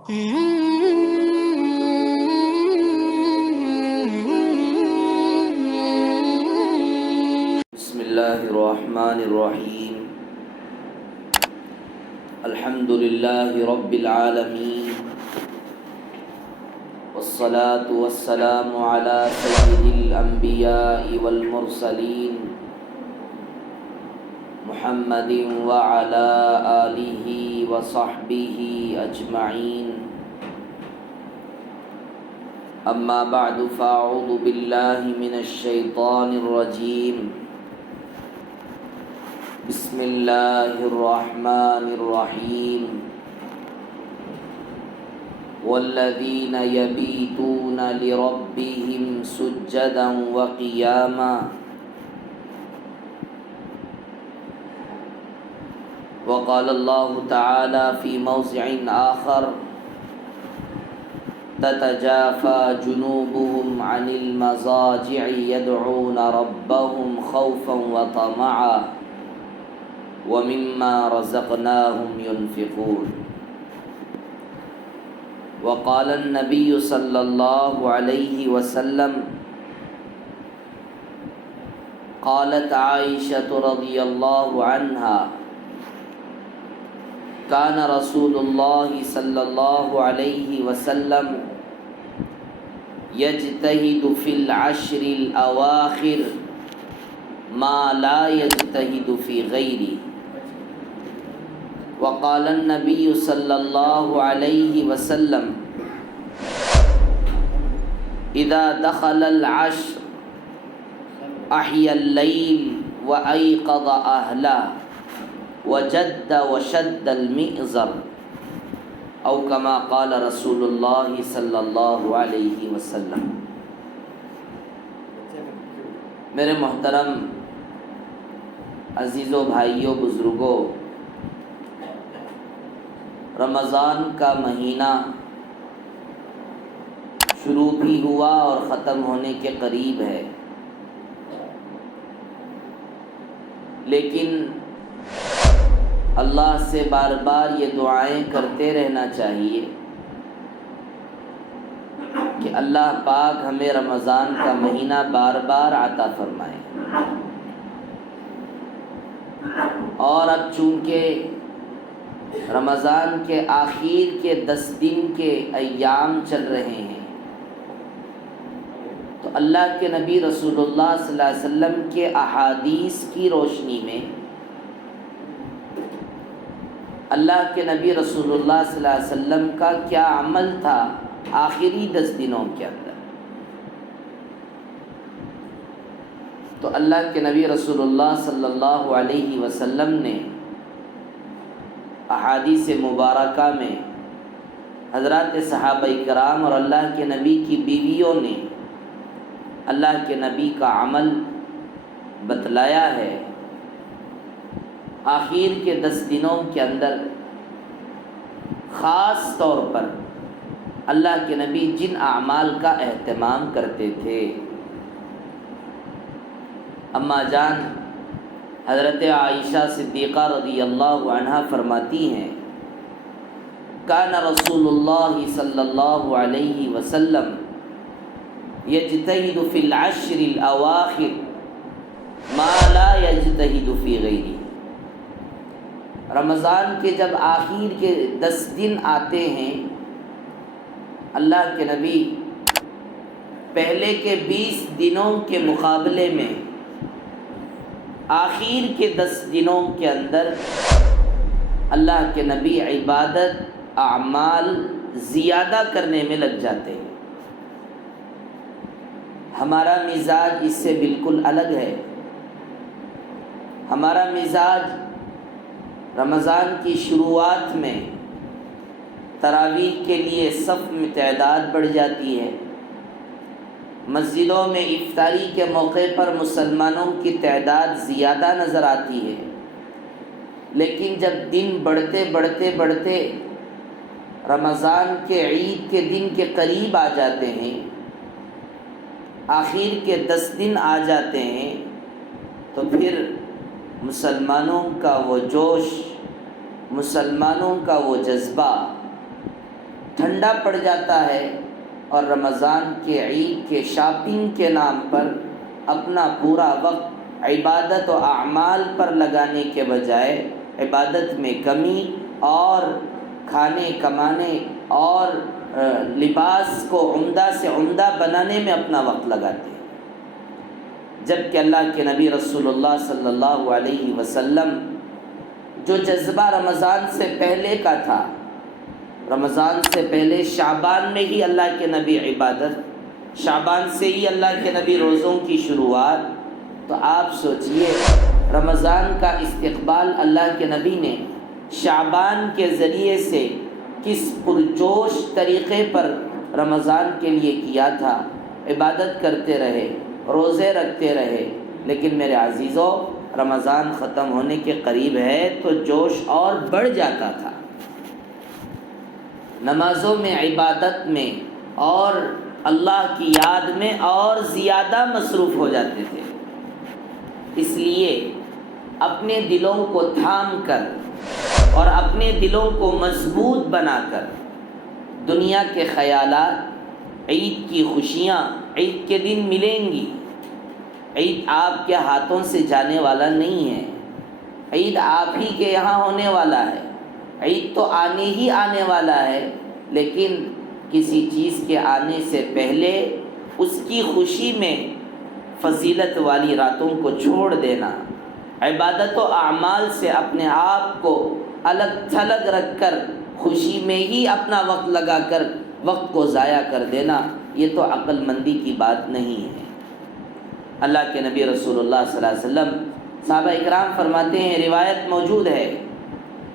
بسم اللہ الرحمن الرحیم الحمد للہ رب العالمین والصلاة والسلام علی سید الانبیاء والمرسلین محمد وعلی آلہ وصحبہ اجمعین اما بعد فاعوذ باللہ من الشیطان الرجیم بسم اللہ الرحمن الرحیم والذین یبیتون لربهم سجدا وقیاما وقال اللہ تعالی فی موضع آخر تتجافى جنوبهم عن المضاجع يدعون ربهم خوفا وطمعا ومما رزقناهم ينفقون وقال النبي صلى الله عليه وسلم قالت عائشة رضي الله عنها كان رسول الله صلى الله عليه وسلم يجتهد في العشر الأواخر ما لا يجتهد في غيره وقال النبي صلى الله عليه وسلم إذا دخل العشر أحيا الليل وأيقظ أهله وجد وشد المئزر او كما قال رسول اللہ صلی اللہ علیہ وسلم۔ میرے محترم عزیزوں، بھائیوں، بزرگوں، رمضان کا مہینہ شروع بھی ہوا اور ختم ہونے کے قریب ہے، لیکن اللہ سے بار بار یہ دعائیں کرتے رہنا چاہیے کہ اللہ پاک ہمیں رمضان کا مہینہ بار بار عطا فرمائے۔ اور اب چونکہ رمضان کے آخر کے 10 دن کے ایام چل رہے ہیں، تو اللہ کے نبی رسول اللہ صلی اللہ علیہ وسلم کے احادیث کی روشنی میں اللہ کے نبی رسول اللہ صلی اللہ علیہ وسلم کا کیا عمل تھا آخری 10 دنوں کے اندر، تو اللہ کے نبی رسول اللہ صلی اللہ علیہ وسلم نے احادیث مبارکہ میں حضرات صحابہ کرام اور اللہ کے نبی کی بیویوں نے اللہ کے نبی کا عمل بتلایا ہے۔ آخر کے 10 دنوں کے اندر خاص طور پر اللہ کے نبی جن اعمال کا اہتمام کرتے تھے، اما جان حضرت عائشہ صدیقہ رضی اللہ عنہا فرماتی ہیں کان رسول اللہ صلی اللہ علیہ وسلم یجتہد فی العشر الاواخر ما لا یجتہد فی غیرہ۔ رمضان کے جب آخر کے 10 دن آتے ہیں، اللہ کے نبی پہلے کے 20 دنوں کے مقابلے میں آخر کے 10 دنوں کے اندر اللہ کے نبی عبادت اعمال زیادہ کرنے میں لگ جاتے ہیں۔ ہمارا مزاج اس سے بالکل الگ ہے۔ ہمارا مزاج رمضان کی شروعات میں تراویح کے لیے صف میں تعداد بڑھ جاتی ہے، مسجدوں میں افطاری کے موقع پر مسلمانوں کی تعداد زیادہ نظر آتی ہے، لیکن جب دن بڑھتے بڑھتے رمضان کے عید کے دن کے قریب آ جاتے ہیں، آخر کے 10 دن آ جاتے ہیں، تو پھر مسلمانوں کا وہ جوش، مسلمانوں کا وہ جذبہ ٹھنڈا پڑ جاتا ہے اور رمضان کے عید کے شاپنگ کے نام پر اپنا پورا وقت عبادت و اعمال پر لگانے کے بجائے عبادت میں کمی اور کھانے کمانے اور لباس کو عمدہ سے عمدہ بنانے میں اپنا وقت لگاتے ہیں، جبکہ اللہ کے نبی رسول اللہ صلی اللہ علیہ وسلم جو جذبہ رمضان سے پہلے کا تھا، رمضان سے پہلے شعبان میں ہی اللہ کے نبی عبادت، شعبان سے ہی اللہ کے نبی روزوں کی شروعات، تو آپ سوچئے رمضان کا استقبال اللہ کے نبی نے شعبان کے ذریعے سے کس پرجوش طریقے پر رمضان کے لیے کیا تھا، عبادت کرتے رہے، روزے رکھتے رہے، لیکن میرے عزیزوں رمضان ختم ہونے کے قریب ہے تو جوش اور بڑھ جاتا تھا، نمازوں میں، عبادت میں اور اللہ کی یاد میں اور زیادہ مصروف ہو جاتے تھے۔ اس لیے اپنے دلوں کو تھام کر اور اپنے دلوں کو مضبوط بنا کر دنیا کے خیالات، عید کی خوشیاں عید کے دن ملیں گی، عید آپ کے ہاتھوں سے جانے والا نہیں ہے، عید آپ ہی کے یہاں ہونے والا ہے، عید تو آنے ہی آنے والا ہے، لیکن کسی چیز کے آنے سے پہلے اس کی خوشی میں فضیلت والی راتوں کو چھوڑ دینا، عبادت و اعمال سے اپنے آپ کو الگ تھلگ رکھ کر خوشی میں ہی اپنا وقت لگا کر وقت کو ضائع کر دینا، یہ تو عقل مندی کی بات نہیں ہے۔ اللہ کے نبی رسول اللہ صلی اللہ علیہ وسلم، صحابہ اکرام فرماتے ہیں، روایت موجود ہے،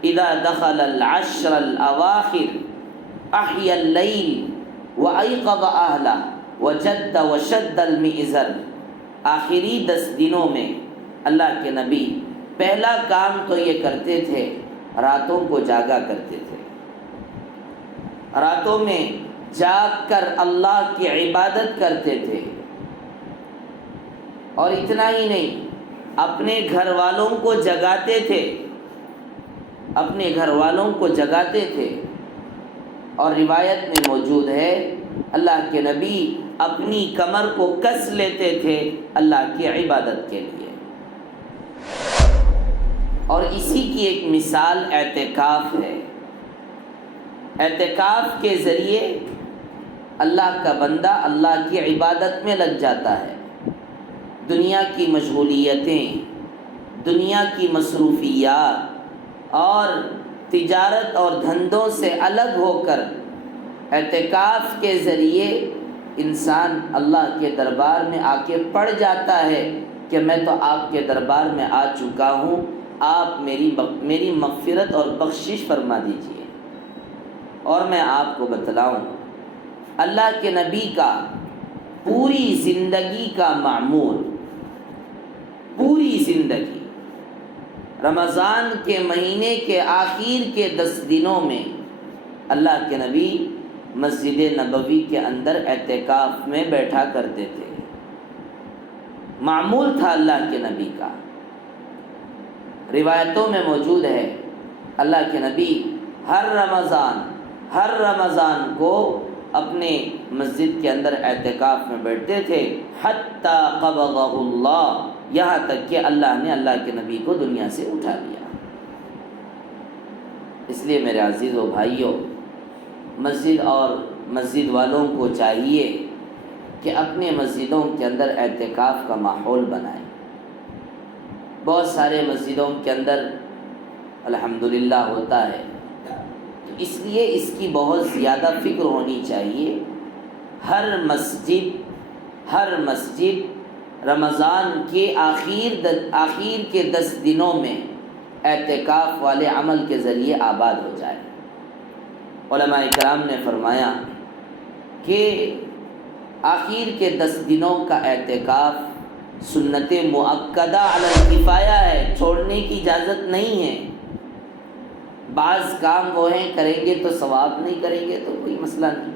اذا دخل العشر الاواخر احیا اللیل وایقظ اہلہ وجد وشد المئزر، آخری 10 دنوں میں اللہ کے نبی پہلا کام تو یہ کرتے تھے، راتوں کو جاگا کرتے تھے، راتوں میں جاگ کر اللہ کی عبادت کرتے تھے، اور اتنا ہی نہیں اپنے گھر والوں کو جگاتے تھے، اپنے گھر والوں کو جگاتے تھے، اور روایت میں موجود ہے اللہ کے نبی اپنی کمر کو کس لیتے تھے اللہ کی عبادت کے لیے۔ اور اسی کی ایک مثال اعتکاف ہے۔ اعتکاف کے ذریعے اللہ کا بندہ اللہ کی عبادت میں لگ جاتا ہے، دنیا کی مشغولیتیں، دنیا کی مصروفیات اور تجارت اور دھندوں سے الگ ہو کر اعتکاف کے ذریعے انسان اللہ کے دربار میں آ کے پڑ جاتا ہے کہ میں تو آپ کے دربار میں آ چکا ہوں، آپ میری مغفرت اور بخشش فرما دیجیے۔ اور میں آپ کو بتلاؤں اللہ کے نبی کا پوری زندگی کا معمول، پوری زندگی رمضان کے مہینے کے آخر کے 10 دنوں میں اللہ کے نبی مسجد نبوی کے اندر اعتکاف میں بیٹھا کرتے تھے، معمول تھا اللہ کے نبی کا۔ روایتوں میں موجود ہے اللہ کے نبی ہر رمضان کو اپنے مسجد کے اندر اعتکاف میں بیٹھتے تھے، حتی قبضہ اللہ، یہاں تک کہ اللہ نے اللہ کے نبی کو دنیا سے اٹھا لیا۔ اس لیے میرے عزیز و بھائیوں، مسجد اور مسجد والوں کو چاہیے کہ اپنے مسجدوں کے اندر اعتکاف کا ماحول بنائیں۔ بہت سارے مسجدوں کے اندر الحمدللہ ہوتا ہے، تو اس لیے اس کی بہت زیادہ فکر ہونی چاہیے۔ ہر مسجد رمضان کے آخر کے 10 دنوں میں اعتکاف والے عمل کے ذریعے آباد ہو جائے۔ علماء کرام نے فرمایا کہ آخر کے 10 دنوں کا اعتکاف سنت مؤکدہ علی الکفایہ ہے، چھوڑنے کی اجازت نہیں ہے۔ بعض کام وہ ہیں کریں گے تو ثواب، نہیں کریں گے تو کوئی مسئلہ نہیں،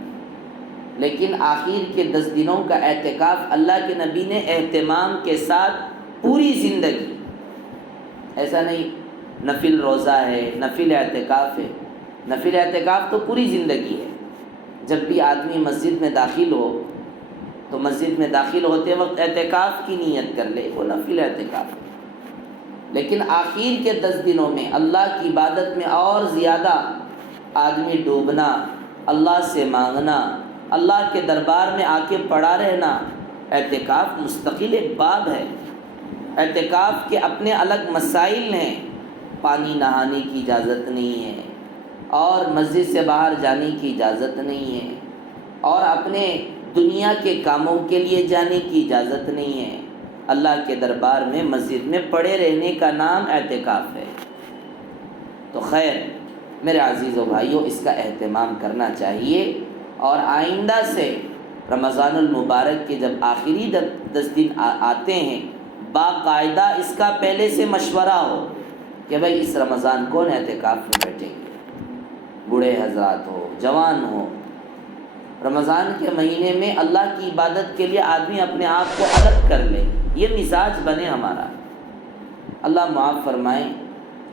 لیکن آخر کے 10 دنوں کا اعتکاف اللہ کے نبی نے اہتمام کے ساتھ پوری زندگی، ایسا نہیں نفل روزہ ہے، نفل اعتکاف ہے، نفل اعتکاف تو پوری زندگی ہے، جب بھی آدمی مسجد میں داخل ہو تو مسجد میں داخل ہوتے وقت اعتکاف کی نیت کر لے، وہ نفل اعتکاف، لیکن آخر کے 10 دنوں میں اللہ کی عبادت میں اور زیادہ آدمی ڈوبنا، اللہ سے مانگنا، اللہ کے دربار میں آ کے پڑا رہنا، اعتکاف مستقل ایک باب ہے۔ اعتکاف کے اپنے الگ مسائل ہیں، پانی نہانے کی اجازت نہیں ہے، اور مسجد سے باہر جانے کی اجازت نہیں ہے، اور اپنے دنیا کے کاموں کے لیے جانے کی اجازت نہیں ہے۔ اللہ کے دربار میں مسجد میں پڑے رہنے کا نام اعتکاف ہے۔ تو خیر میرے عزیز و بھائیوں، اس کا اہتمام کرنا چاہیے، اور آئندہ سے رمضان المبارک کے جب آخری 10 دن آتے ہیں، باقاعدہ اس کا پہلے سے مشورہ ہو کہ بھائی اس رمضان کون اعتکاف میں بیٹھیں گے، بوڑھے حضرات ہو، جوان ہو۔ رمضان کے مہینے میں اللہ کی عبادت کے لیے آدمی اپنے آپ کو الگ کر لے، یہ مزاج بنے ہمارا۔ اللہ معاف فرمائے،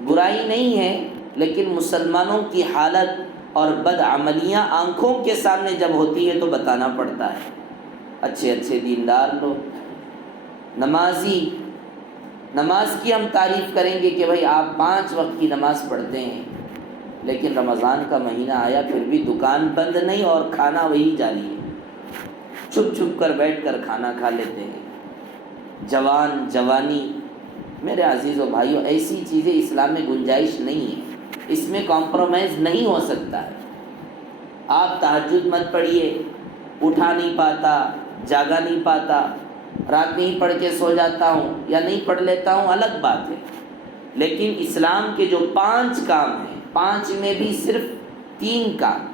برائی نہیں ہے، لیکن مسلمانوں کی حالت اور بدعملیاں آنکھوں کے سامنے جب ہوتی ہے تو بتانا پڑتا ہے۔ اچھے اچھے دیندار لوگ، نمازی، نماز کی ہم تعریف کریں گے کہ بھائی آپ 5 وقت کی نماز پڑھتے ہیں، لیکن رمضان کا مہینہ آیا پھر بھی دکان بند نہیں اور کھانا وہی جاری ہے، چھپ چھپ کر بیٹھ کر کھانا کھا لیتے ہیں۔ جوان، جوانی، میرے عزیز و بھائیوں، ایسی چیزیں اسلام میں گنجائش نہیں ہے، اس میں کمپرومائز نہیں ہو سکتا ہے۔ آپ تہجد مت پڑھیے، اٹھا نہیں پاتا، جاگا نہیں پاتا، رات میں ہی پڑھ کے سو جاتا ہوں یا نہیں پڑھ لیتا ہوں، الگ بات ہے، لیکن اسلام کے جو 5 کام ہیں، 5 میں بھی صرف 3 کام،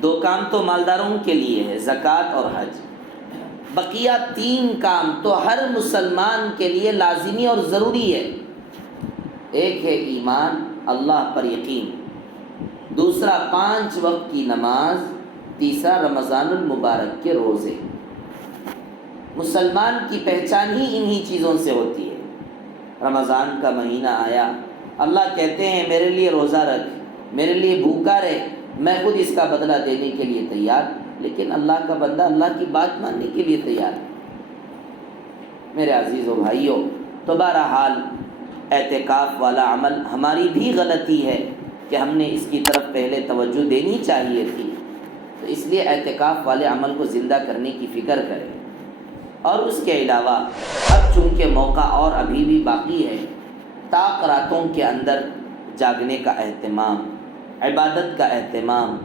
2 کام تو مالداروں کے لیے ہے، زکوٰۃ اور حج، بقیہ 3 کام تو ہر مسلمان کے لیے لازمی اور ضروری ہے۔ ایک ہے ایمان، اللہ پر یقین، دوسرا 5 وقت کی نماز، تیسرا رمضان المبارک کے روزے۔ مسلمان کی پہچان ہی انہی چیزوں سے ہوتی ہے۔ رمضان کا مہینہ آیا، اللہ کہتے ہیں میرے لیے روزہ رکھ، میرے لیے بھوکا رہ، میں خود اس کا بدلہ دینے کے لیے تیار، لیکن اللہ کا بندہ اللہ کی بات ماننے کے لیے تیار ہے۔ میرے عزیز و بھائیوں، تو بہرحال اعتکاف والا عمل ہماری بھی غلطی ہے کہ ہم نے اس کی طرف پہلے توجہ دینی چاہیے تھی، تو اس لیے اعتکاف والے عمل کو زندہ کرنے کی فکر کریں۔ اور اس کے علاوہ اب چونکہ موقع اور ابھی بھی باقی ہے، طاق راتوں کے اندر جاگنے کا اہتمام، عبادت کا اہتمام،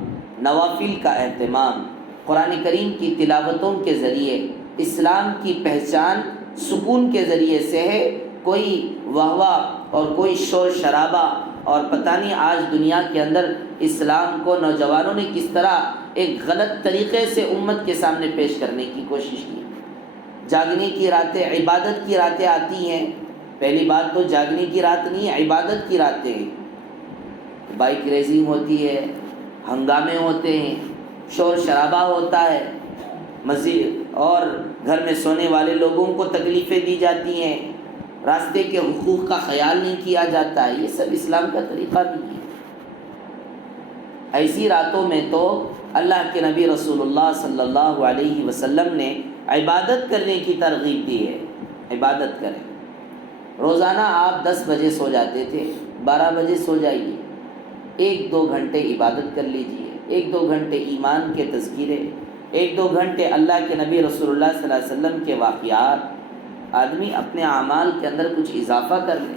نوافل کا اہتمام، قرآن کریم کی تلاوتوں کے ذریعے اسلام کی پہچان سکون کے ذریعے سے ہے۔ کوئی واہ اور کوئی شور شرابہ اور پتہ نہیں آج دنیا کے اندر اسلام کو نوجوانوں نے کس طرح ایک غلط طریقے سے امت کے سامنے پیش کرنے کی کوشش کی۔ جاگنے کی راتیں، عبادت کی راتیں آتی ہیں، پہلی بات تو جاگنے کی رات نہیں ہے، عبادت کی راتیں ہیں۔ بائک ریسنگ ہوتی ہے، ہنگامے ہوتے ہیں، شور شرابہ ہوتا ہے، مزید اور گھر میں سونے والے لوگوں کو تکلیفیں دی جاتی ہیں، راستے کے حقوق کا خیال نہیں کیا جاتا ہے، یہ سب اسلام کا طریقہ نہیں ہے۔ ایسی راتوں میں تو اللہ کے نبی رسول اللہ صلی اللہ علیہ وسلم نے عبادت کرنے کی ترغیب دی ہے۔ عبادت کریں، روزانہ آپ 10 بجے سو جاتے تھے، 12 بجے سو جائیے، 1-2 گھنٹے عبادت کر لیجئے، 1-2 گھنٹے ایمان کے تذکرے، 1-2 گھنٹے اللہ کے نبی رسول اللہ صلی اللہ علیہ وسلم کے واقعات، آدمی اپنے اعمال کے اندر کچھ اضافہ کر لے۔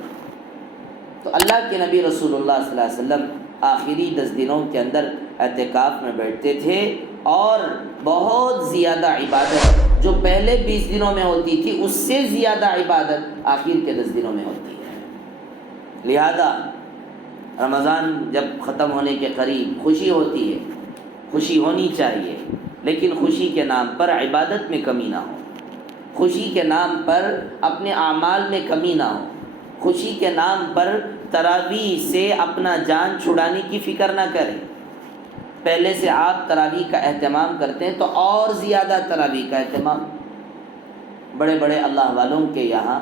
تو اللہ کے نبی رسول اللہ صلی اللہ علیہ وسلم آخری 10 دنوں کے اندر اعتکاف میں بیٹھتے تھے، اور بہت زیادہ عبادت جو پہلے 20 دنوں میں ہوتی تھی اس سے زیادہ عبادت آخر کے 10 دنوں میں ہوتی ہے۔ لہذا رمضان جب ختم ہونے کے قریب خوشی ہوتی ہے، خوشی ہونی چاہیے، لیکن خوشی کے نام پر عبادت میں کمی نہ ہو، خوشی کے نام پر اپنے اعمال میں کمی نہ ہو، خوشی کے نام پر تراویح سے اپنا جان چھڑانے کی فکر نہ کریں۔ پہلے سے آپ تراویح کا اہتمام کرتے ہیں تو اور زیادہ تراویح کا اہتمام۔ بڑے بڑے اللہ والوں کے یہاں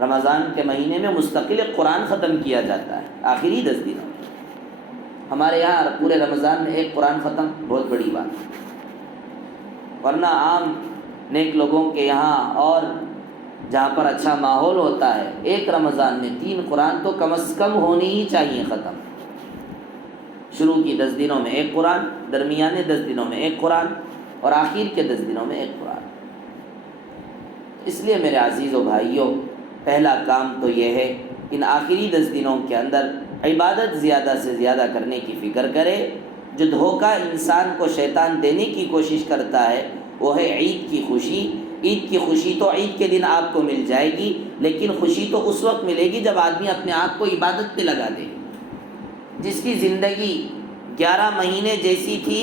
رمضان کے مہینے میں مستقل قرآن ختم کیا جاتا ہے آخری 10 دنوں میں۔ ہمارے یہاں پورے رمضان میں ایک قرآن ختم بہت بڑی بات ہے، ورنہ عام نیک لوگوں کے یہاں اور جہاں پر اچھا ماحول ہوتا ہے ایک رمضان میں 3 قرآن تو کم از کم ہونی ہی چاہیے ختم۔ شروع کی 10 دنوں میں ایک قرآن، درمیانے 10 دنوں میں ایک قرآن، اور آخر کے 10 دنوں میں ایک قرآن۔ اس لیے میرے عزیز و بھائیوں، پہلا کام تو یہ ہے ان آخری 10 دنوں کے اندر عبادت زیادہ سے زیادہ کرنے کی فکر کرے۔ جو دھوکہ انسان کو شیطان دینے کی کوشش کرتا ہے وہ ہے عید کی خوشی۔ عید کی خوشی تو عید کے دن آپ کو مل جائے گی، لیکن خوشی تو اس وقت ملے گی جب آدمی اپنے آپ کو عبادت پہ لگا دے۔ جس کی زندگی 11 مہینے جیسی تھی،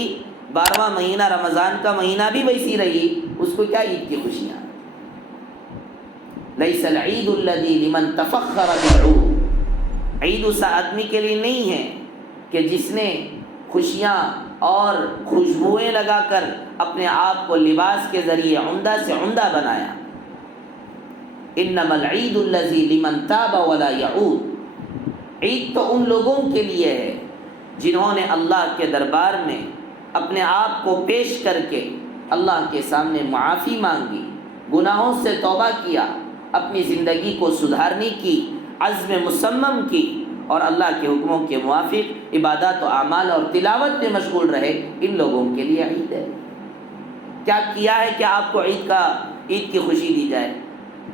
12واں مہینہ رمضان کا مہینہ بھی ویسی رہی، اس کو کیا عید کی خوشیاں؟ لیس العید الذی لمن تفخر بالعود، عید اس آدمی کے لیے نہیں ہے کہ جس نے خوشیاں اور خوشبوئیں لگا کر اپنے آپ کو لباس کے ذریعے عمدہ سے عمدہ بنایا۔ انما العید الذی لمن تاب ولا یعود، عید تو ان لوگوں کے لیے ہے جنہوں نے اللہ کے دربار میں اپنے آپ کو پیش کر کے اللہ کے سامنے معافی مانگی، گناہوں سے توبہ کیا، اپنی زندگی کو سدھارنے کی عزم مصمم کی، اور اللہ کے حکموں کے موافق عبادات و اعمال اور تلاوت میں مشغول رہے۔ ان لوگوں کے لیے عید ہے۔ کیا کیا ہے کہ آپ کو عید کی خوشی دی جائے؟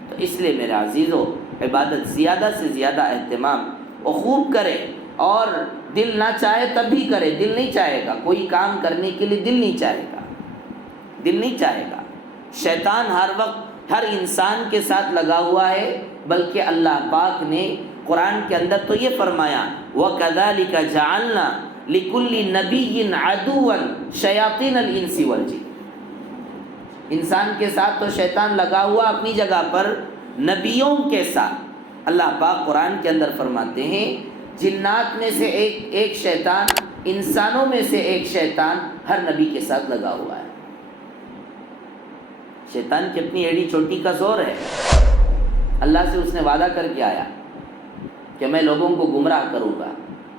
تو اس لیے میرے عزیزو، عبادت زیادہ سے زیادہ اہتمام وہ خوب کرے، اور دل نہ چاہے تب بھی کرے۔ دل نہیں چاہے گا کوئی کام کرنے کے لیے، دل نہیں چاہے گا، دل نہیں چاہے گا۔ شیطان ہر وقت ہر انسان کے ساتھ لگا ہوا ہے، بلکہ اللہ پاک نے قرآن کے اندر تو یہ فرمایا وَكَذَلِكَ جَعَلْنَا لِكُلِّ نَبِيٍّ عَدُوًّا شَيَاطِينَ الْإِنسِ وَالْجِنِّ، انسان کے ساتھ تو شیطان لگا ہوا اپنی جگہ پر، نبیوں کے ساتھ اللہ پاک قرآن کے اندر فرماتے ہیں جنات میں سے ایک شیطان، انسانوں میں سے ایک شیطان ہر نبی کے ساتھ لگا ہوا ہے۔ شیطان کی اپنی ایڑی چوٹی کا زور ہے۔ اللہ سے اس نے وعدہ کر کے آیا کہ میں لوگوں کو گمراہ کروں گا،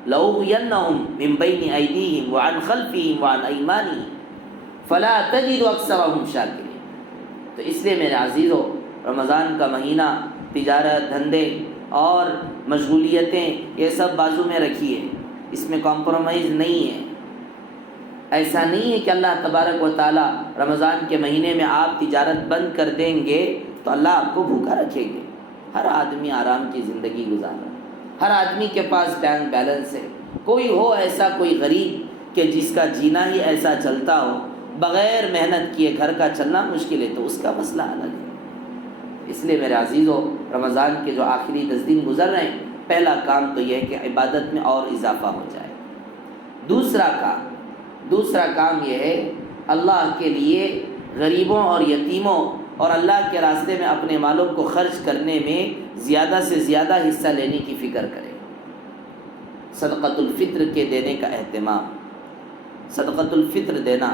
لَأُغْوِيَنَّهُمْ مِنْ بَيْنِ أَيْدِيهِمْ وَعَنْ خَلْفِهِمْ وَعَنْ أَيْمَانِهِمْ فَلَا تَجِدُ أَكْثَرَهُمْ شَاكِرِينَ۔ تو اس لیے میرے عزیزو، رمضان کا مہینہ تجارت، دھندے اور مشغولیتیں یہ سب بازو میں رکھیے، اس میں کمپرومائز نہیں ہے۔ ایسا نہیں ہے کہ اللہ تبارک و تعالیٰ رمضان کے مہینے میں آپ تجارت بند کر دیں گے تو اللہ آپ کو بھوکا رکھیں گے۔ ہر آدمی آرام کی زندگی گزار رہا ہے، ہر آدمی کے پاس بینک بیلنس ہے۔ کوئی ہو ایسا کوئی غریب کہ جس کا جینا ہی ایسا چلتا ہو، بغیر محنت کیے گھر کا چلنا مشکل ہے، تو اس کا مسئلہ الگ ہے۔ اس لیے میرے عزیزو، رمضان کے جو آخری 10 دن گزر رہے ہیں، پہلا کام تو یہ ہے کہ عبادت میں اور اضافہ ہو جائے۔ دوسرا کام یہ ہے اللہ کے لیے غریبوں اور یتیموں اور اللہ کے راستے میں اپنے مالوں کو خرچ کرنے میں زیادہ سے زیادہ حصہ لینے کی فکر کرے۔ صدقۃ الفطر کے دینے کا اہتمام۔ صدقۃ الفطر دینا،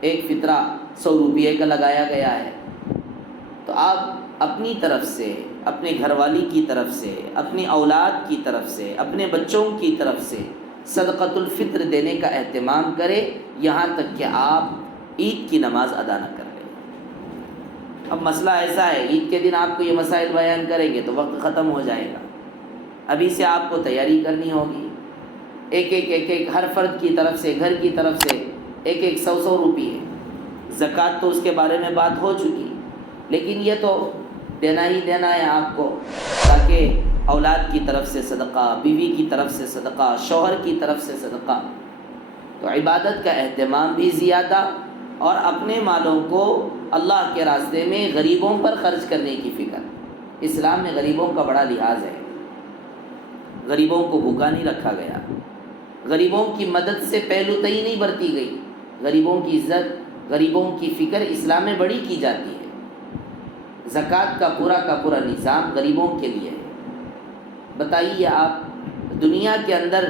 ایک فطرہ 100 روپے کا لگایا گیا ہے، تو آپ اپنی طرف سے، اپنے گھر والی کی طرف سے، اپنی اولاد کی طرف سے، اپنے بچوں کی طرف سے صدقۃ الفطر دینے کا اہتمام کرے، یہاں تک کہ آپ عید کی نماز ادا نہ کر لیں۔ اب مسئلہ ایسا ہے، عید کے دن آپ کو یہ مسائل بیان کریں گے تو وقت ختم ہو جائے گا۔ ابھی سے آپ کو تیاری کرنی ہوگی، ایک ہر فرد کی طرف سے، گھر کی طرف سے ایک 100 روپیے۔ زکوٰۃ تو اس کے بارے میں بات ہو چکی، لیکن یہ تو دینا ہی دینا ہے آپ کو، تاکہ اولاد کی طرف سے صدقہ، بیوی کی طرف سے صدقہ، شوہر کی طرف سے صدقہ۔ تو عبادت کا اہتمام بھی زیادہ، اور اپنے مالوں کو اللہ کے راستے میں غریبوں پر خرچ کرنے کی فکر۔ اسلام میں غریبوں کا بڑا لحاظ ہے، غریبوں کو بھوکا نہیں رکھا گیا، غریبوں کی مدد سے پہلو تئی نہیں برتی گئی، غریبوں کی عزت، غریبوں کی فکر اسلام میں بڑی کی جاتی ہے۔ زکوٰۃ کا پورا نظام غریبوں کے لیے ہے۔ بتائیے آپ، دنیا کے اندر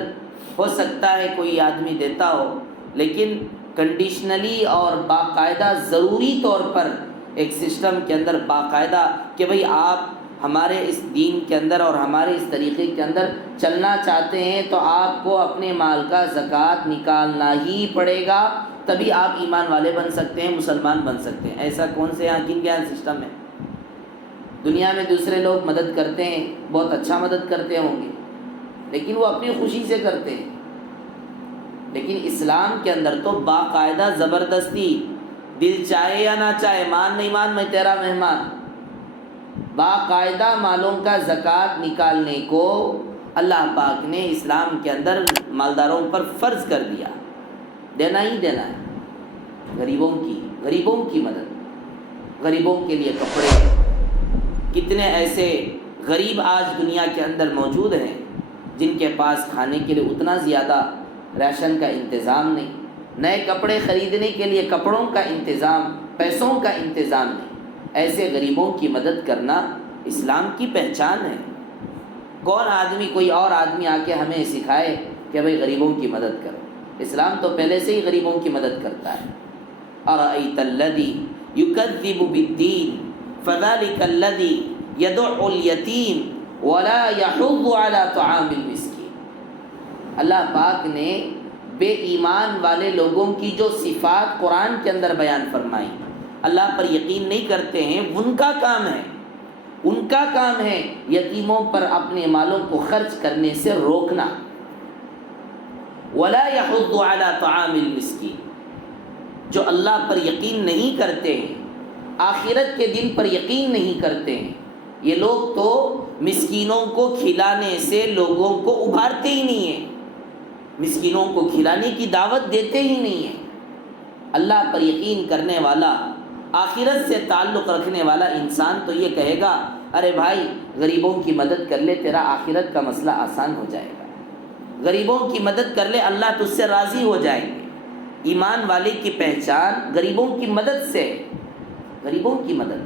ہو سکتا ہے کوئی آدمی دیتا ہو، لیکن کنڈیشنلی اور باقاعدہ ضروری طور پر ایک سسٹم کے اندر باقاعدہ کہ بھئی آپ ہمارے اس دین کے اندر اور ہمارے اس طریقے کے اندر چلنا چاہتے ہیں تو آپ کو اپنے مال کا زکوٰۃ نکالنا ہی پڑے گا، تبھی آپ ایمان والے بن سکتے ہیں، مسلمان بن سکتے ہیں۔ ایسا کون سے یہاں کن کے یہاں سسٹم ہے؟ دنیا میں دوسرے لوگ مدد کرتے ہیں، بہت اچھا مدد کرتے ہوں گے، لیکن وہ اپنی خوشی سے کرتے ہیں۔ لیکن اسلام کے اندر تو باقاعدہ زبردستی، دل چاہے یا نہ چاہے، مان نہیں مان میں تیرا مہمان، باقاعدہ مالوں کا زکوٰۃ نکالنے کو اللہ پاک نے اسلام کے اندر مالداروں پر فرض کر دیا، دینا ہی دینا ہے۔ غریبوں کی مدد، غریبوں کے لیے کپڑے۔ کتنے ایسے غریب آج دنیا کے اندر موجود ہیں جن کے پاس کھانے کے لیے اتنا زیادہ راشن کا انتظام نہیں، نئے کپڑے خریدنے کے لیے کپڑوں کا انتظام، پیسوں کا انتظام نہیں۔ ایسے غریبوں کی مدد کرنا اسلام کی پہچان ہے۔ کون آدمی، کوئی اور آدمی آ کے ہمیں سکھائے کہ بھئی غریبوں کی مدد کرو؟ اسلام تو پہلے سے ہی غریبوں کی مدد کرتا ہے۔ اَرَأَيْتَ الَّذِي يُكَذِّبُ بِالدِّينِ فَذَلِكَ الَّذِي يَدُعُّ الْيَتِيمَ وَلَا يَحُضُّ عَلَى طَعَامِ الْمِسْكِينِ۔ اللہ پاک نے بے ایمان والے لوگوں کی جو صفات قرآن کے اندر بیان فرمائی، اللہ پر یقین نہیں کرتے ہیں، ان کا کام ہے یتیموں پر اپنے مالوں کو خرچ کرنے سے روکنا۔ وَلَا يَحُضُّ عَلَى طَعَامِ الْمِسْكِينِ، جو اللہ پر یقین نہیں کرتے ہیں، آخرت کے دن پر یقین نہیں کرتے ہیں، یہ لوگ تو مسکینوں کو کھلانے سے لوگوں کو ابھارتے ہی نہیں ہیں، مسکینوں کو کھلانے کی دعوت دیتے ہی نہیں ہیں۔ اللہ پر یقین کرنے والا، آخرت سے تعلق رکھنے والا انسان تو یہ کہے گا ارے بھائی غریبوں کی مدد کر لے، تیرا آخرت کا مسئلہ آسان ہو جائے گا، غریبوں کی مدد کر لے، اللہ تجھ سے راضی ہو جائیں گے۔ ایمان والے کی پہچان غریبوں کی مدد سے، غریبوں کی مدد۔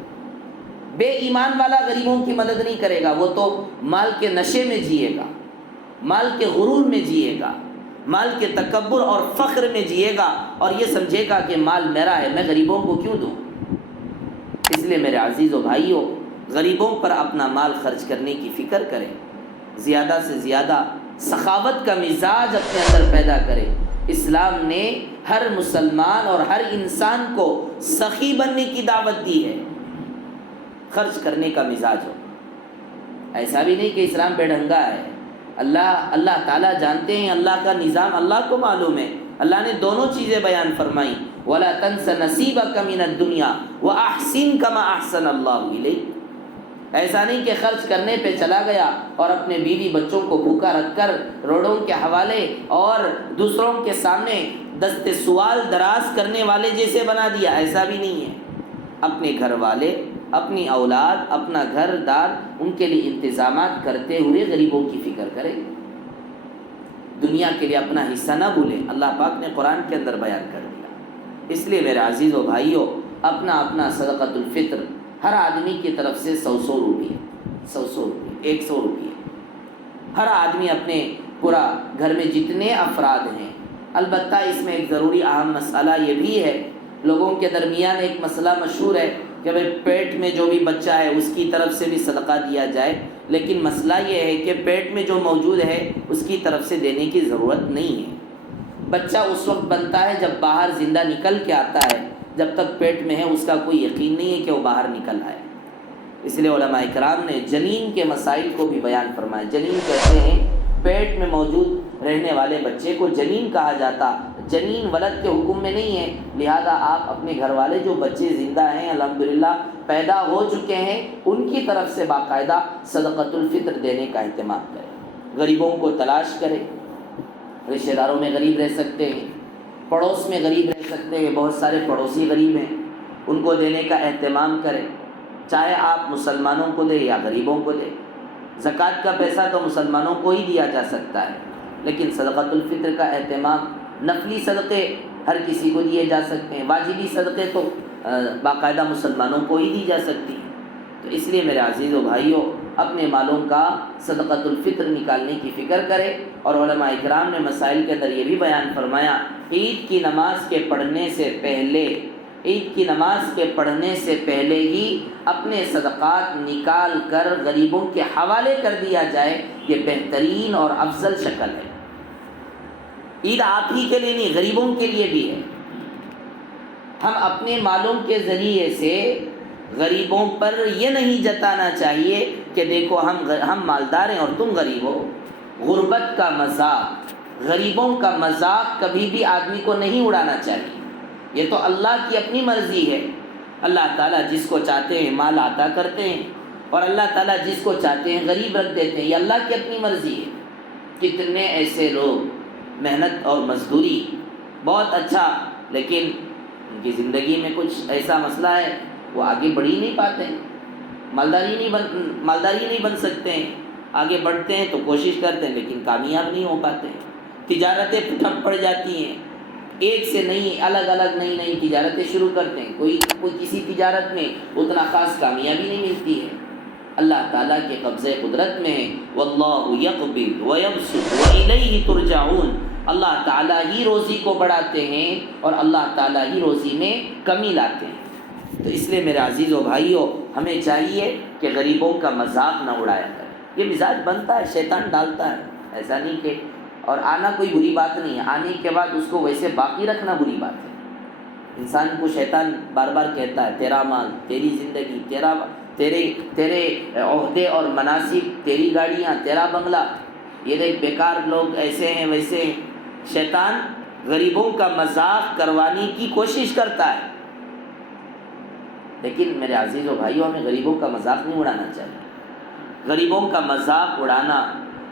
بے ایمان والا غریبوں کی مدد نہیں کرے گا، وہ تو مال کے نشے میں جیے گا، مال کے غرور میں جیے گا، مال کے تکبر اور فخر میں جیے گا، اور یہ سمجھے گا کہ مال میرا ہے، میں غریبوں کو کیوں دوں۔ اس لیے میرے عزیز و بھائیوں، غریبوں پر اپنا مال خرچ کرنے کی فکر کریں، زیادہ سے زیادہ سخاوت کا مزاج اپنے اندر پیدا کریں۔ اسلام نے ہر مسلمان اور ہر انسان کو سخی بننے کی دعوت دی ہے، خرچ کرنے کا مزاج ہو۔ ایسا بھی نہیں کہ اسلام بے ڈھنگا ہے، اللہ تعالیٰ جانتے ہیں، اللہ کا نظام اللہ کو معلوم ہے۔ اللہ نے دونوں چیزیں بیان فرمائی، وَلَا تَنْسَ نَصِيبَكَ مِنَ الدُّنْيَا وَأَحْسِنْ كَمَا أَحْسَنَ اللَّهُ إِلَيْكَ۔ ایسا نہیں کہ خرچ کرنے پہ چلا گیا اور اپنے بیوی بچوں کو بھوکا رکھ کر روڈوں کے حوالے اور دوسروں کے سامنے دست سوال دراز کرنے والے جیسے بنا دیا، ایسا بھی نہیں ہے۔ اپنے گھر والے، اپنی اولاد، اپنا گھر دار، ان کے لیے انتظامات کرتے ہوئے غریبوں کی فکر کریں، دنیا کے لیے اپنا حصہ نہ بھولیں۔ اللہ پاک نے قرآن کے اندر بیان کر دیا۔ اس لیے میرے عزیز و بھائیوں، اپنا صدقۃ الفطر ہر آدمی کی طرف سے 100 روپیے، 100 روپیے، ہر آدمی اپنے پورا گھر میں جتنے افراد ہیں۔ البتہ اس میں ایک ضروری اہم مسئلہ یہ بھی ہے، لوگوں کے درمیان ایک مسئلہ مشہور ہے کہ بھئی پیٹ میں جو بھی بچہ ہے اس کی طرف سے بھی صدقہ دیا جائے، لیکن مسئلہ یہ ہے کہ پیٹ میں جو موجود ہے اس کی طرف سے دینے کی ضرورت نہیں ہے۔ بچہ اس وقت بنتا ہے جب باہر زندہ نکل کے آتا ہے، جب تک پیٹ میں ہے اس کا کوئی یقین نہیں ہے کہ وہ باہر نکل آئے۔ اس لیے علماء کرام نے جنین کے مسائل کو بھی بیان فرمایا۔ جنین کہتے ہیں پیٹ میں موجود رہنے والے بچے کو جنین کہا جاتا، جنین ولد کے حکم میں نہیں ہے، لہذا آپ اپنے گھر والے جو بچے زندہ ہیں الحمدللہ پیدا ہو چکے ہیں، ان کی طرف سے باقاعدہ صدقۃ الفطر دینے کا اہتمام کریں۔ غریبوں کو تلاش کریں، رشتہ داروں میں غریب رہ سکتے ہیں، پڑوس میں غریب رہ سکتے ہیں، بہت سارے پڑوسی غریب ہیں، ان کو دینے کا اہتمام کریں، چاہے آپ مسلمانوں کو دیں یا غریبوں کو دیں۔ زکوٰۃ کا پیسہ تو مسلمانوں کو ہی دیا جا سکتا ہے، لیکن صدقۃ الفطر کا اہتمام، نفلی صدقے ہر کسی کو دیے جا سکتے ہیں، واجبی صدقے تو باقاعدہ مسلمانوں کو ہی دی جا سکتی ہیں۔ تو اس لیے میرے عزیز و بھائیوں، اپنے مالوں کا صدقۃ الفطر نکالنے کی فکر کرے۔ اور علماء اکرام نے مسائل کے اندر یہ بھی بیان فرمایا، عید کی نماز کے پڑھنے سے پہلے عید کی نماز کے پڑھنے سے پہلے ہی اپنے صدقات نکال کر غریبوں کے حوالے کر دیا جائے، یہ بہترین اور افضل شکل ہے۔ عید آپ ہی کے لیے نہیں، غریبوں کے لیے بھی ہے۔ ہم اپنے مالوں کے ذریعے سے غریبوں پر یہ نہیں جتانا چاہیے کہ دیکھو ہم مالدار ہیں اور تم غریب ہو۔ غربت کا مذاق، غریبوں کا مذاق کبھی بھی آدمی کو نہیں اڑانا چاہیے۔ یہ تو اللہ کی اپنی مرضی ہے، اللہ تعالیٰ جس کو چاہتے ہیں مال عطا کرتے ہیں اور اللہ تعالیٰ جس کو چاہتے ہیں غریب رکھ دیتے ہیں، یہ اللہ کی اپنی مرضی ہے۔ کتنے ایسے لوگ محنت اور مزدوری بہت اچھا، لیکن ان کی زندگی میں کچھ ایسا مسئلہ ہے وہ آگے بڑھ ہی نہیں پاتے ہیں، مالداری نہیں بن سکتے ہیں۔ آگے بڑھتے ہیں تو کوشش کرتے ہیں لیکن کامیاب نہیں ہو پاتے ہیں، تجارتیں ٹھپ پڑ جاتی ہیں، ایک سے نئی الگ الگ نئی تجارتیں شروع کرتے ہیں، کوئی کسی تجارت میں اتنا خاص کامیابی نہیں ملتی ہے۔ اللہ تعالیٰ کے قبضۂ قدرت میں ہے، واللہ یقبض ویبسط والیہ ترجعون، اللہ تعالیٰ ہی روزی کو بڑھاتے ہیں اور اللہ تعالیٰ ہی روزی میں کمی لاتے ہیں۔ تو اس لیے میرے عزیزو بھائیو، ہمیں چاہیے کہ غریبوں کا مذاق نہ اڑایا کرے۔ یہ مزاج بنتا ہے، شیطان ڈالتا ہے، ایسا نہیں کہ، اور آنا کوئی بری بات نہیں ہے، آنے کے بعد اس کو ویسے باقی رکھنا بری بات ہے۔ انسان کو شیطان بار بار کہتا ہے تیرا مال، تیری زندگی، تیرے عہدے اور مناصب، تیری گاڑیاں، تیرا بنگلہ، یہ دیکھ بیکار لوگ ایسے ہیں ویسے ہیں۔ شیطان غریبوں کا مذاق کروانے کی کوشش کرتا ہے، لیکن میرے عزیزو بھائیو، ہمیں غریبوں کا مذاق نہیں اڑانا چاہیے۔ غریبوں کا مذاق اڑانا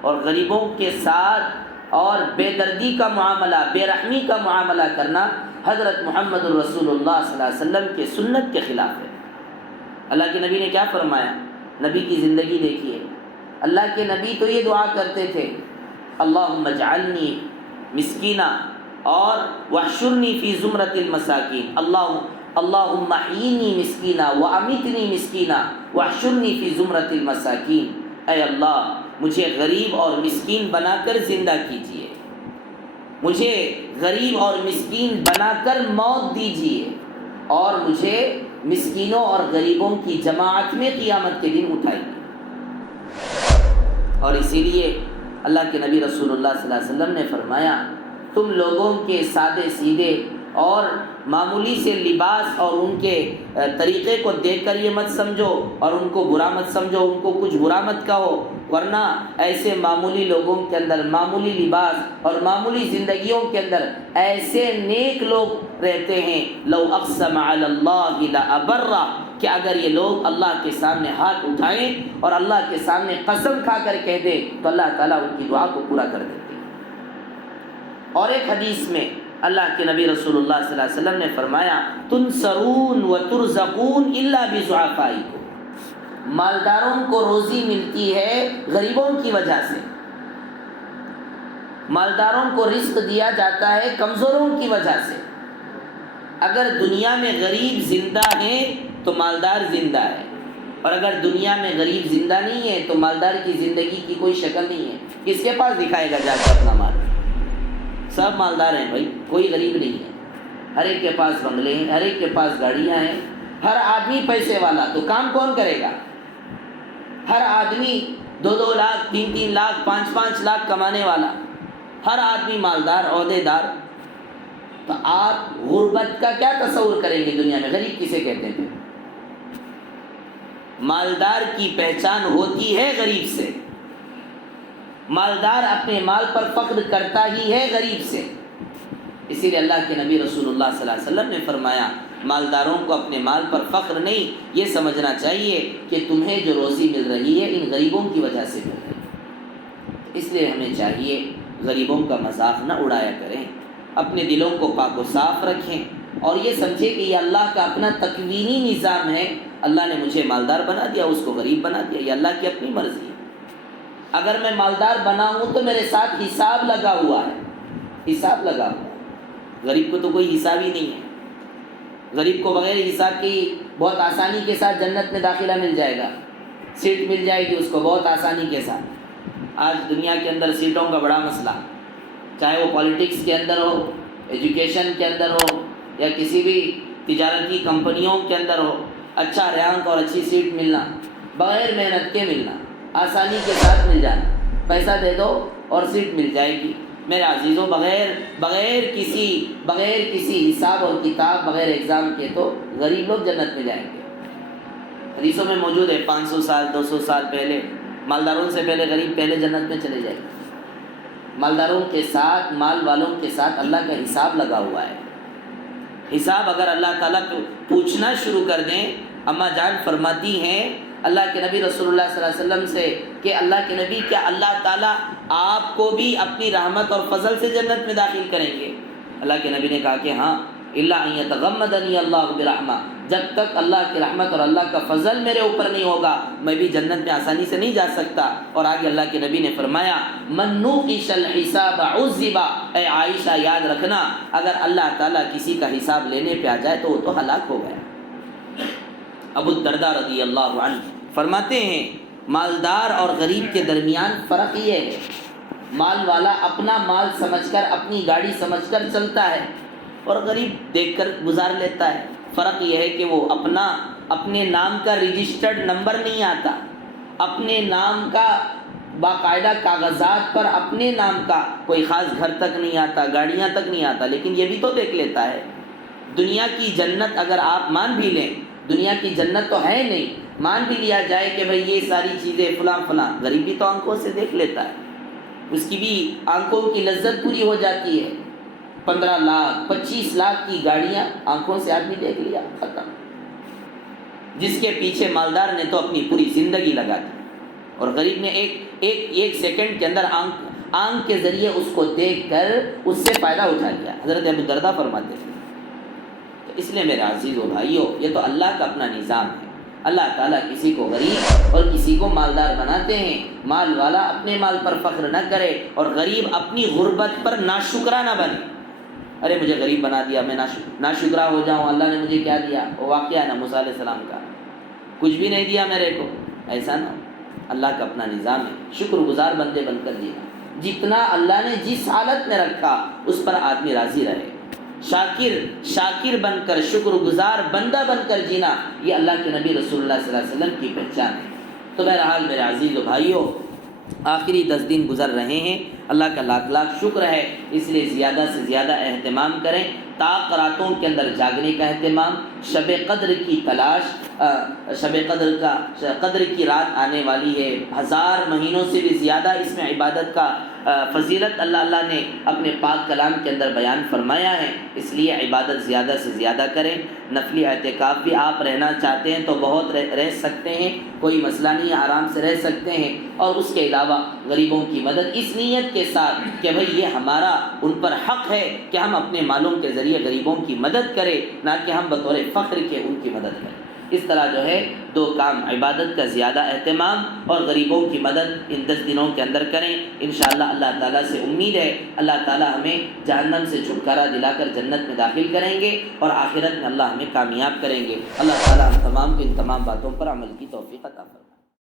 اور غریبوں کے ساتھ اور بے دردی کا معاملہ، بے رحمی کا معاملہ کرنا حضرت محمد الرسول اللہ صلی اللہ علیہ وسلم کے سنت کے خلاف ہے۔ اللہ کے نبی نے کیا فرمایا؟ نبی کی زندگی دیکھیے، اللہ کے نبی تو یہ دعا کرتے تھے، اللہم اجعلنی مسکینہ اور واحشرنی فی زمرۃ المساکین، اللہم احیینی مسکینہ وامیتنی مسکینہ واحشرنی فی زمرۃ المساکین، اے اللہ مجھے غریب اور مسکین بنا کر زندہ کیجیے، مجھے غریب اور مسکین بنا کر موت دیجیے، اور مجھے مسکینوں اور غریبوں کی جماعت میں قیامت کے دن اٹھائیے۔ اور اسی لیے اللہ کے نبی رسول اللہ صلی اللہ علیہ وسلم نے فرمایا، تم لوگوں کے سادے سیدھے اور معمولی سے لباس اور ان کے طریقے کو دیکھ کر یہ مت سمجھو اور ان کو برا مت سمجھو، ان کو کچھ برا مت کہو، ورنہ ایسے معمولی لوگوں کے اندر، معمولی لباس اور معمولی زندگیوں کے اندر ایسے نیک لوگ رہتے ہیں، لو اقسم علی اللہ لابرہ، کہ اگر یہ لوگ اللہ کے سامنے ہاتھ اٹھائیں اور اللہ کے سامنے قسم کھا کر کہہ دیں تو اللہ تعالیٰ ان کی دعا کو پورا کر دیتے ہیں۔ اور ایک حدیث میں اللہ کے نبی رسول اللہ صلی اللہ علیہ وسلم نے فرمایا، تنصرون وترزقون الا بضعفائکم، مالداروں کو روزی ملتی ہے غریبوں کی وجہ سے، مالداروں کو رزق دیا جاتا ہے کمزوروں کی وجہ سے۔ اگر دنیا میں غریب زندہ ہیں تو مالدار زندہ ہے، اور اگر دنیا میں غریب زندہ نہیں ہے تو مالدار کی زندگی کی کوئی شکل نہیں ہے۔ کس کے پاس دکھائے گا جا کر اپنا مال؟ سب مالدار ہیں بھائی، کوئی غریب نہیں ہے، ہر ایک کے پاس بنگلے ہیں، ہر ایک کے پاس گاڑیاں ہیں، ہر آدمی پیسے والا، تو کام کون کرے گا؟ ہر آدمی 2-2 لاکھ 3-3 لاکھ 5-5 لاکھ کمانے والا، ہر آدمی مالدار، عہدے دار۔ تو آپ غربت کا کیا تصور کریں گے دنیا میں؟ غریب کسے کہتے ہیں؟ مالدار کی پہچان ہوتی ہے غریب سے، مالدار اپنے مال پر فخر کرتا ہی ہے غریب سے۔ اسی لیے اللہ کے نبی رسول اللہ صلی اللہ علیہ وسلم نے فرمایا، مالداروں کو اپنے مال پر فخر نہیں، یہ سمجھنا چاہیے کہ تمہیں جو روزی مل رہی ہے ان غریبوں کی وجہ سے مل رہی ہے۔ اس لیے ہمیں چاہیے غریبوں کا مذاق نہ اڑایا کریں، اپنے دلوں کو پاک و صاف رکھیں اور یہ سمجھے کہ یہ اللہ کا اپنا تکوینی نظام ہے، اللہ نے مجھے مالدار بنا دیا، اس کو غریب بنا دیا، یہ اللہ کی اپنی مرضی ہے۔ اگر میں مالدار بنا ہوں تو میرے ساتھ حساب لگا ہوا ہے، حساب لگا ہوا ہے۔ غریب کو تو کوئی حساب ہی نہیں ہے، غریب کو بغیر حساب کی بہت آسانی کے ساتھ جنت میں داخلہ مل جائے گا، سیٹ مل جائے گی اس کو بہت آسانی کے ساتھ۔ آج دنیا کے اندر سیٹوں کا بڑا مسئلہ، چاہے وہ پالیٹکس کے اندر ہو، ایجوکیشن کے اندر ہو، یا کسی بھی تجارتی کمپنیوں کے اندر ہو، اچھا رینک اور اچھی سیٹ ملنا، بغیر محنت کے ملنا، آسانی کے ساتھ مل جانا، پیسہ دے دو اور سیٹ مل جائے گی۔ میرے عزیزوں، بغیر کسی حساب اور کتاب، بغیر ایگزام کے تو غریب لوگ جنت میں جائیں گے۔ حدیثوں میں موجود ہے 500 سال 200 سال پہلے مالداروں سے پہلے غریب پہلے جنت میں چلے جائیں گے۔ مالداروں کے ساتھ، مال والوں کے ساتھ اللہ کا حساب لگا ہوا ہے۔ حساب اگر اللہ تعالیٰ پوچھنا شروع کر دیں، اماں جان فرماتی ہیں اللہ کے نبی رسول اللہ صلی اللہ علیہ وسلم سے کہ اللہ کے نبی، کیا اللہ تعالیٰ آپ کو بھی اپنی رحمت اور فضل سے جنت میں داخل کریں گے؟ اللہ کے نبی نے کہا کہ ہاں، الا ان یتغمدنی اللہ برحمہ، جب تک اللہ کی رحمت اور اللہ کا فضل میرے اوپر نہیں ہوگا میں بھی جنت میں آسانی سے نہیں جا سکتا۔ اور آگے اللہ کے نبی نے فرمایا من نوقش الحساب عذب، اے عائشہ یاد رکھنا اگر اللہ تعالیٰ کسی کا حساب لینے پہ آ جائے تو وہ تو ہلاک ہو گیا۔ ابو الدرداء رضی اللہ عنہ فرماتے ہیں مالدار اور غریب کے درمیان فرق یہ ہے، مال والا اپنا مال سمجھ کر، اپنی گاڑی سمجھ کر چلتا ہے اور غریب دیکھ کر گزار لیتا ہے۔ فرق یہ ہے کہ وہ اپنے نام کا رجسٹرڈ نمبر نہیں آتا، اپنے نام کا باقاعدہ کاغذات پر اپنے نام کا کوئی خاص گھر تک نہیں آتا، گاڑیاں تک نہیں آتا، لیکن یہ بھی تو دیکھ لیتا ہے۔ دنیا کی جنت اگر آپ مان بھی لیں، دنیا کی جنت تو ہے نہیں، مان بھی لیا جائے کہ بھئی یہ ساری چیزیں فلاں، غریب بھی تو آنکھوں سے دیکھ لیتا ہے، اس کی بھی آنکھوں کی لذت پوری ہو جاتی ہے۔ 15 لاکھ 25 لاکھ کی گاڑیاں آنکھوں سے آدمی دیکھ لیا، ختم۔ جس کے پیچھے مالدار نے تو اپنی پوری زندگی لگا دی اور غریب نے ایک سیکنڈ کے اندر آنکھ کے ذریعے اس کو دیکھ کر اس سے فائدہ اٹھا لیا۔ حضرت ابو الدرداء فرماتے تھے۔ تو اس لیے میرے عزیزو بھائیو، یہ تو اللہ کا اپنا نظام ہے۔ اللہ تعالیٰ کسی کو غریب اور کسی کو مالدار بناتے ہیں۔ مال والا اپنے مال پر فخر نہ کرے اور غریب اپنی غربت پر ناشکرا نہ بنے۔ ارے مجھے غریب بنا دیا، میں ناشکرا ہو جاؤں، اللہ نے مجھے کیا دیا؟ وہ واقعہ ہے نا موسیٰ علیہ السلام کا، کچھ بھی نہیں دیا میرے کو، ایسا نہ ہو۔ اللہ کا اپنا نظام ہے، شکر گزار بندے بن کر جینا، جتنا اللہ نے جس حالت میں رکھا اس پر آدمی راضی رہے۔ شاکر بن کر، شکر گزار بندہ بن کر جینا، یہ اللہ کے نبی رسول اللہ صلی اللہ علیہ وسلم کی پہچان ہے۔ تو بہرحال میرے عزیز و بھائیو، آخری 10 دن گزر رہے ہیں، اللہ کا لاکھ لاکھ شکر ہے، اس لیے زیادہ سے زیادہ اہتمام کریں، طاق راتوں کے اندر جاگنے کا اہتمام، شب قدر کی تلاش، شب قدر کی رات آنے والی ہے، 1000 مہینوں سے بھی زیادہ اس میں عبادت کا فضیلت اللہ نے اپنے پاک کلام کے اندر بیان فرمایا ہے، اس لیے عبادت زیادہ سے زیادہ کریں۔ نفلی اعتکاف بھی آپ رہنا چاہتے ہیں تو بہت رہ سکتے ہیں، کوئی مسئلہ نہیں، آرام سے رہ سکتے ہیں۔ اور اس کے علاوہ غریبوں کی مدد اس نیت کے ساتھ کہ بھئی یہ ہمارا ان پر حق ہے کہ ہم اپنے مالوں کے ذریعے غریبوں کی مدد کریں، نہ کہ ہم بطور فخر کے ان کی مدد کریں۔ اس طرح جو ہے 2 کام، عبادت کا زیادہ اہتمام اور غریبوں کی مدد ان 10 دنوں کے اندر کریں۔ انشاءاللہ اللہ تعالیٰ سے امید ہے اللہ تعالیٰ ہمیں جہنم سے چھٹکارا دلا کر جنت میں داخل کریں گے اور آخرت میں اللہ ہمیں کامیاب کریں گے۔ اللہ تعالیٰ ہم تمام کی ان تمام باتوں پر عمل کی توفیق عطا فرمائے۔